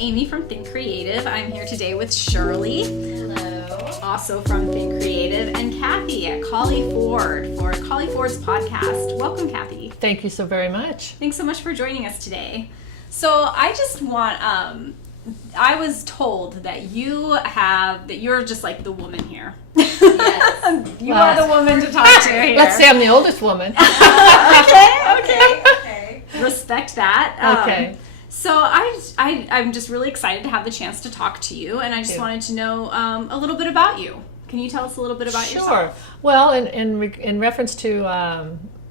Amy from Think Creative. I'm here today with Shirley. Hello. Also from Think Creative, and Kathie at Colley Ford for Colley Ford's podcast. Welcome, Kathie. Thank you so very much. Thanks so much for joining us today. So I just want, I was told that you're just like the woman here. Yes. You are the woman to talk to here. Let's say I'm the oldest woman. Okay. Respect that. Okay. So I'm just really excited to have the chance to talk to you, and I just wanted to know a little bit about you. Can you tell us a little bit about yourself? Sure. Well, in reference to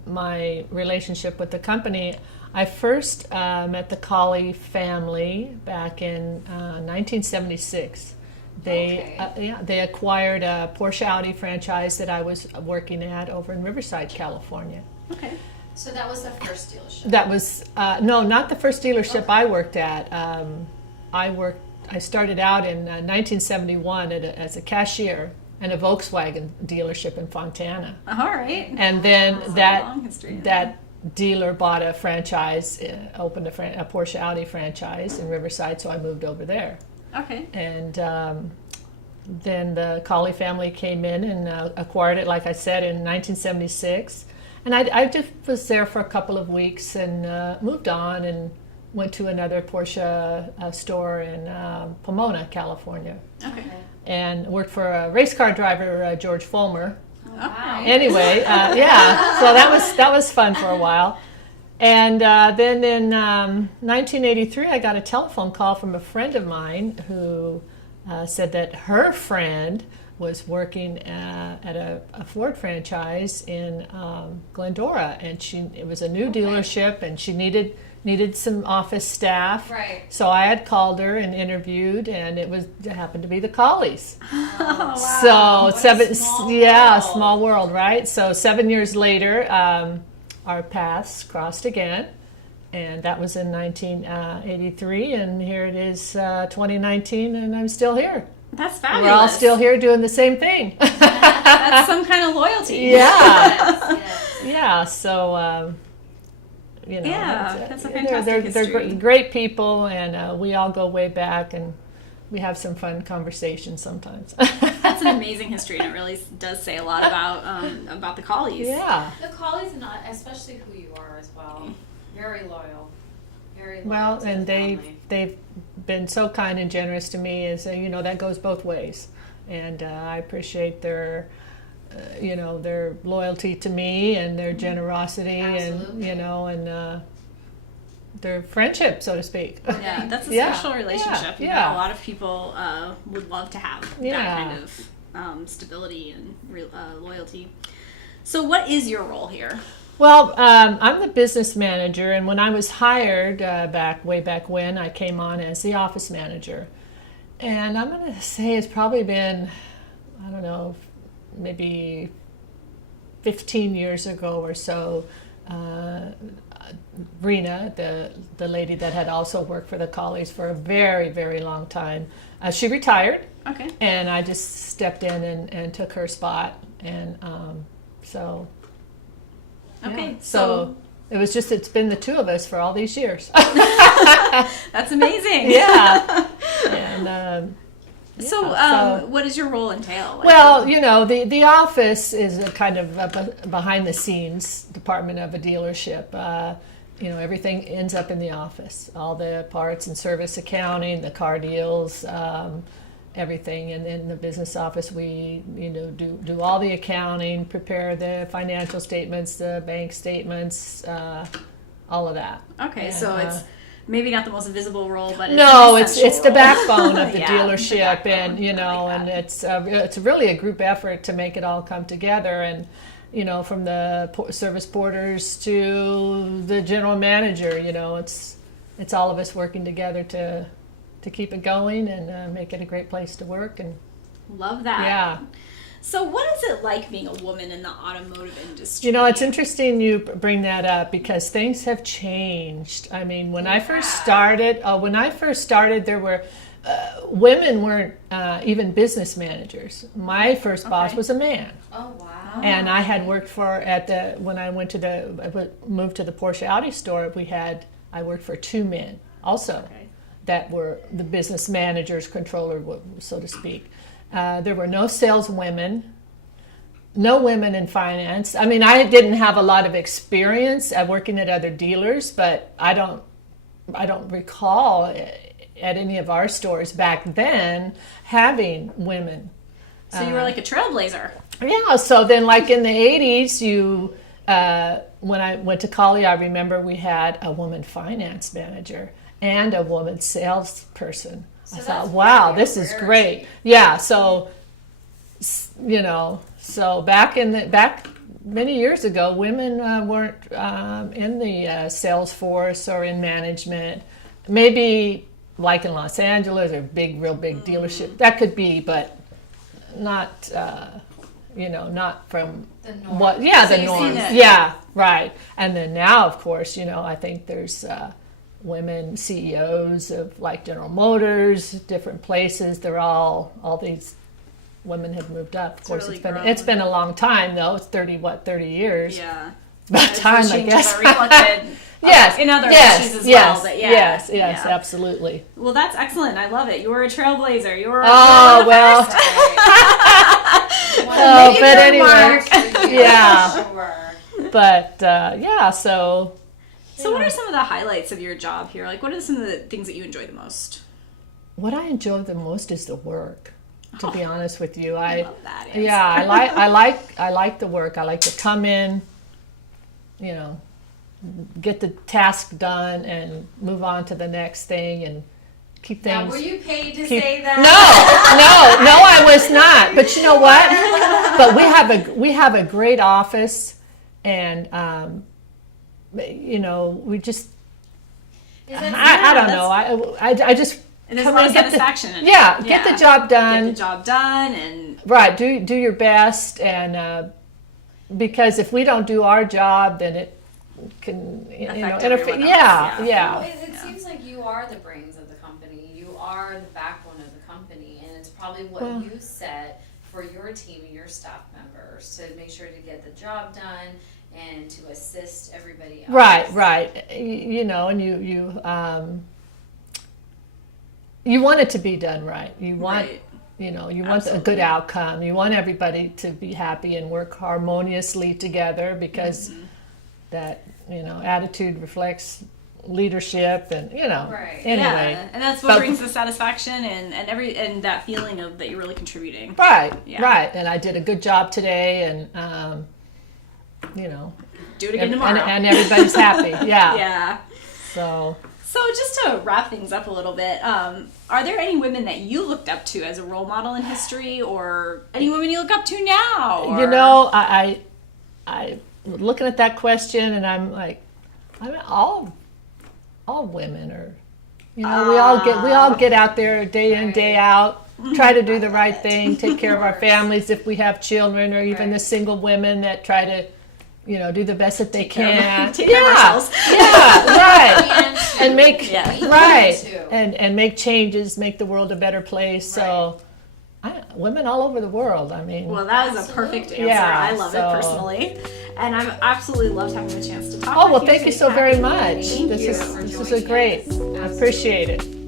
my relationship with the company, I first met the Colley family back in 1976. They acquired a Porsche Audi franchise that I was working at over in Riverside, California. Okay. So that was the first dealership? That was, no, not the first dealership I worked at. I started out in 1971 as a cashier in a Volkswagen dealership in Fontana. All right. And then Long history. that dealer bought a franchise, opened a Porsche Audi franchise in Riverside, so I moved over there. Okay. And then the Colley family came in and acquired it, like I said, in 1976. And I just was there for a couple of weeks and moved on and went to another Porsche store in Pomona, California. Okay. And worked for a race car driver, George Fulmer. Oh, wow. Anyway, yeah, so that was fun for a while. And then in 1983, I got a telephone call from a friend of mine who said that her friend was working at a Ford franchise in Glendora, and it was a new dealership, and she needed some office staff. Right. So I had called her and interviewed, and it happened to be the Colleys. Oh, wow. So Small world. small world, right? So 7 years later, our paths crossed again, and that was in 1983, and here it is 2019, and I'm still here. That's fabulous. We're all still here doing the same thing. That's some kind of loyalty. Yeah. Yes. Yeah, so, Yeah, that's a fantastic they're history. great people, and we all go way back, and we have some fun conversations sometimes. That's an amazing history, and it really does say a lot about the Colleys. Yeah. The Colleys, and especially who you are as well. Very loyal. Very loyal. Well, to and the family. they've been so kind and generous to me, as that goes both ways, and I appreciate their their loyalty to me and their generosity. Absolutely. and their friendship, so to speak. Yeah, that's a Yeah, special relationship. yeah, You know, yeah. a lot of people would love to have that Yeah. kind of stability and loyalty. So what is your role here? Well, I'm the business manager, and when I was hired way back when, I came on as the office manager. And I'm going to say it's probably been, I don't know, maybe 15 years ago or so. Rena, the lady that had also worked for the Colleys for a very, very long time, she retired. Okay. And I just stepped in and took her spot. And so... Okay. Yeah. So it's been the two of us for all these years. That's amazing. Yeah. And So what does your role entail? Like, well, the office is a kind of a behind the scenes department of a dealership. Everything ends up in the office. All the parts and service accounting, the car deals, everything. And in the business office, we do all the accounting, prepare the financial statements, the bank statements, all of that. Okay, And, so it's maybe not the most visible role, but it's the backbone of the Yeah, dealership, the backbone. and I like and that. it's really a group effort to make it all come together, and from the service porters to the general manager, it's all of us working together to keep it going and make it a great place to work. And Love that. yeah. So what is it like being a woman in the automotive industry? It's interesting you bring that up, because things have changed. I mean, when I first started, there were women weren't even business managers. My first boss was a man. Oh, wow. And I had worked when I moved to the Porsche Audi store, I worked for two men also. Okay. that were the business managers, controller, so to speak. There were no saleswomen, no women in finance. I mean, I didn't have a lot of experience at working at other dealers, but I don't recall at any of our stores back then having women. So you were like a trailblazer. Yeah, so then like in the 80s, when I went to Colley, I remember we had a woman finance manager and a woman salesperson. So I thought, that's wow, really this a is rarity. great. Yeah, so, so back many years ago, women weren't in the sales force or in management. Maybe like in Los Angeles or real big dealership, that could be, but not, not from The norm. what, yeah, So the you've seen norm. it. Yeah, right. And then now, of course, I think there's women CEOs of like General Motors, different places. They're all these women have moved up. Of course, really it's been a long time though. It's 30 years. Yeah. About time, I Changes guess. are reflected Yes, in other yes, issues as yes, well. But yeah, yes, yeah. absolutely. Well, that's excellent. I love it. You were a trailblazer. You were. Oh well. Oh, but anyway, yeah. Sure. But yeah, so. So, what are some of the highlights of your job here? Like, what are some of the things that you enjoy the most? What I enjoy the most is the work. To be honest with you, I love that answer. yeah, I like the work. I like to come in, get the task done and move on to the next thing and keep things. Now, were you paid to say that? No, I was not. But you know what? But we have a great office, and we just. Is that I don't know. I just. And there's a come lot in, of get the- satisfaction in it. Yeah, get the job done. Get the job done, and Right, do your best, and because if we don't do our job, then it can Affect interfere. everyone else, Yeah, yeah. Well, it seems like you are the brains of the company. You are the backbone of the company, and it's probably what you set for your team and your staff members to make sure to get the job done and to assist everybody else. Right. And you want it to be done right. You want. Right. You want a Absolutely. good outcome. You want everybody to be happy and work harmoniously together because that, attitude reflects leadership and, Right. anyway. yeah, and that's what But- brings the satisfaction and that feeling of that you're really contributing. Right, Yeah. right. And I did a good job today and, Do it again tomorrow. and everybody's happy. Yeah. yeah. So, So just to wrap things up a little bit, are there any women that you looked up to as a role model in history, or any women you look up to now? Or... I looking at that question and I'm like, all women are, we all get out there day in, day out, try to do the right thing, take care of our families if we have children, or even the single women that try to, do the best that they can. Take care of ourselves. Yeah, right. And make too. and make changes, make the world a better place. So, women all over the world. I mean, Well, that was a perfect answer. Yeah, I love it so- personally, and I've absolutely loved having the chance to talk. oh with well, you thank you today, so very Kathie. much. Thank This you. is a great. I appreciate it.